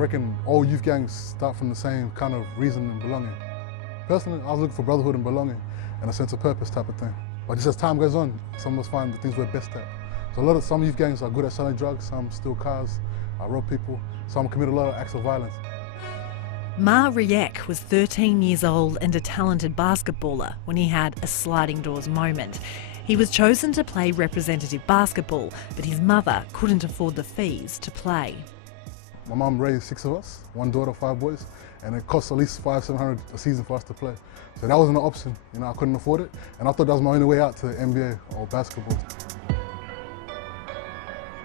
reckon all youth gangs start from the same kind of reason and belonging. Personally, I was looking for brotherhood and belonging and a sense of purpose type of thing. But just as time goes on, some of us find the things we're best at. So some youth gangs are good at selling drugs, some steal cars, rob people, some commit a lot of acts of violence. Ma Riek was 13 years old and a talented basketballer when he had a sliding doors moment. He was chosen to play representative basketball, but his mother couldn't afford the fees to play. My mum raised 6 of us, 1 daughter, 5 boys, and it cost at least $500-700 a season for us to play. So that wasn't an option, I couldn't afford it, and I thought that was my only way out to the NBA or basketball.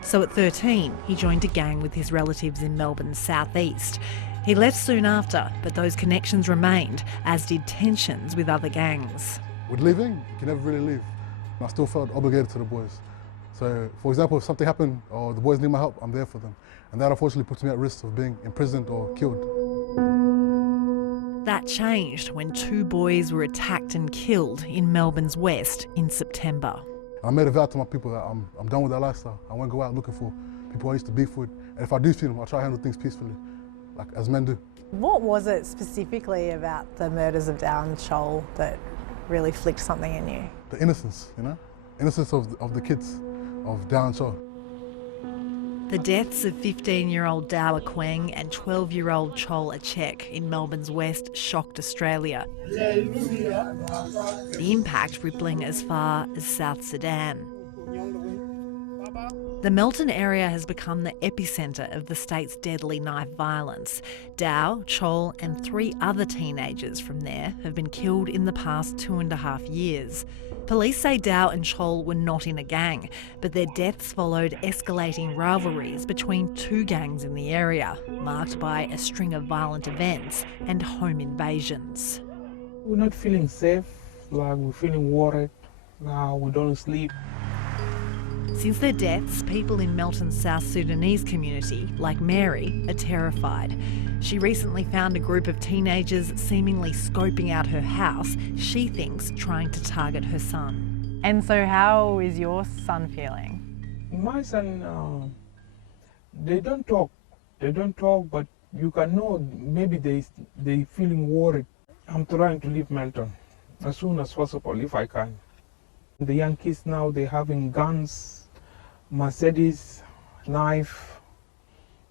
So at 13, he joined a gang with his relatives in Melbourne's southeast. He left soon after, but those connections remained, as did tensions with other gangs. With leaving, you can never really leave. I still felt obligated to the boys. So, for example, if something happened or the boys need my help, I'm there for them. And that unfortunately puts me at risk of being imprisoned or killed. That changed when 2 boys were attacked and killed in Melbourne's west in September. I made a vow to my people that I'm done with that lifestyle. I won't go out looking for people I used to beef with. And if I do see them, I'll try to handle things peacefully, like as men do. What was it specifically about the murders of Dow and Chol that really flicked something in you? The innocence, innocence of the kids of Dow and Chol. The deaths of 15-year-old Dow Akweng and 12-year-old Chol Achek in Melbourne's west shocked Australia. The impact rippling as far as South Sudan. The Melton area has become the epicentre of the state's deadly knife violence. Dow, Chol and 3 other teenagers from there have been killed in the past 2.5 years. Police say Dow and Chol were not in a gang, but their deaths followed escalating rivalries between 2 gangs in the area, marked by a string of violent events and home invasions. We're not feeling safe, we're feeling worried. Now we don't sleep. Since their deaths, people in Melton's South Sudanese community, like Mary, are terrified. She recently found a group of teenagers seemingly scoping out her house, she thinks trying to target her son. And so how is your son feeling? My son, they don't talk, but you can know maybe they feeling worried. I'm trying to leave Melton as soon as possible if I can. The young kids now, they're having guns, Mercedes, knife.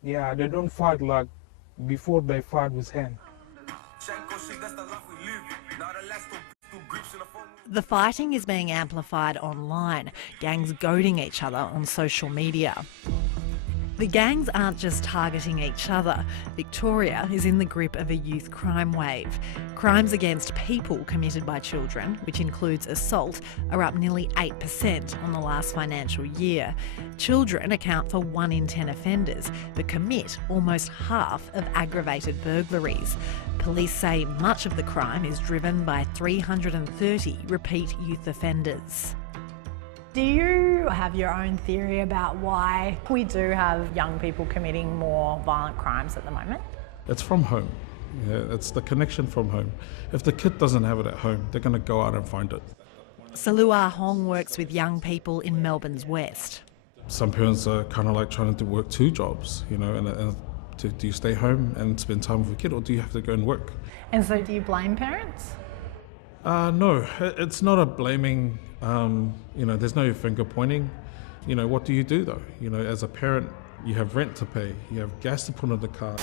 Yeah, they don't fight like before they fight with hand. The fighting is being amplified online, gangs goading each other on social media. The gangs aren't just targeting each other. Victoria is in the grip of a youth crime wave. Crimes against people committed by children, which includes assault, are up nearly 8% on the last financial year. Children account for 1 in 10 offenders, but commit almost half of aggravated burglaries. Police say much of the crime is driven by 330 repeat youth offenders. Do you have your own theory about why we do have young people committing more violent crimes at the moment? It's from home. Yeah, it's the connection from home. If the kid doesn't have it at home, they're going to go out and find it. Salua Hong works with young people in Melbourne's west. Some parents are kind of like trying to work 2 jobs, and do you stay home and spend time with your kid, or do you have to go and work? And so do you blame parents? No, it's not a blaming, there's no finger pointing. What do you do though? As a parent, you have rent to pay, you have gas to put in the car.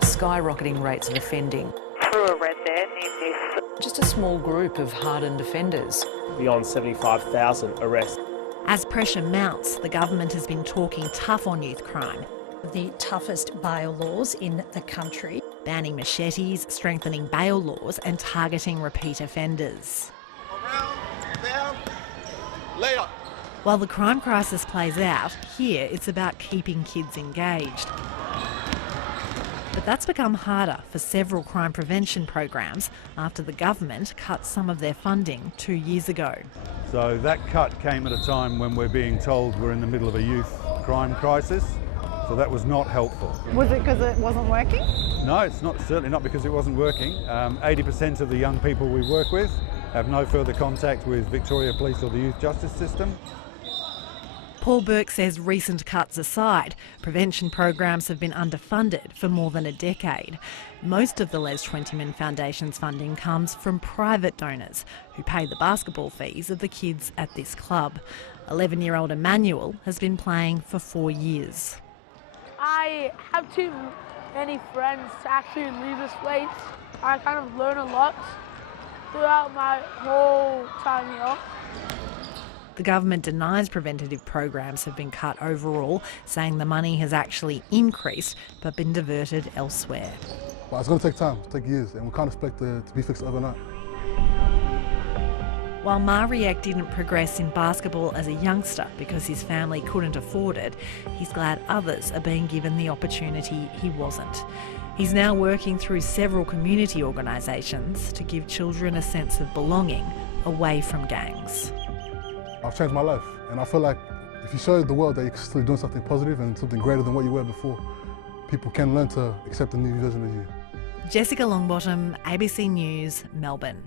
Skyrocketing rates of offending. Through a red there, near this. Just a small group of hardened offenders. Beyond 75,000 arrests. As pressure mounts, the government has been talking tough on youth crime. The toughest bail laws in the country. Banning machetes, strengthening bail laws and targeting repeat offenders. Around, down, later. While the crime crisis plays out, here it's about keeping kids engaged. But that's become harder for several crime prevention programs after the government cut some of their funding 2 years ago. So that cut came at a time when we're being told we're in the middle of a youth crime crisis. So that was not helpful. Was it because it wasn't working? No, it's certainly not because it wasn't working. 80% of the young people we work with have no further contact with Victoria Police or the youth justice system. Paul Burke says recent cuts aside, prevention programs have been underfunded for more than a decade. Most of the Les Twentyman Foundation's funding comes from private donors who pay the basketball fees of the kids at this club. 11-year-old Emmanuel has been playing for 4 years. I have too many friends to actually leave this place. I kind of learn a lot throughout my whole time here. The government denies preventative programs have been cut overall, saying the money has actually increased but been diverted elsewhere. But it's going to take time, take years, and we can't expect it to be fixed overnight. While Mariek didn't progress in basketball as a youngster because his family couldn't afford it, he's glad others are being given the opportunity he wasn't. He's now working through several community organisations to give children a sense of belonging away from gangs. I've changed my life, and I feel like if you show the world that you're still doing something positive and something greater than what you were before, people can learn to accept a new version of you. Jessica Longbottom, ABC News, Melbourne.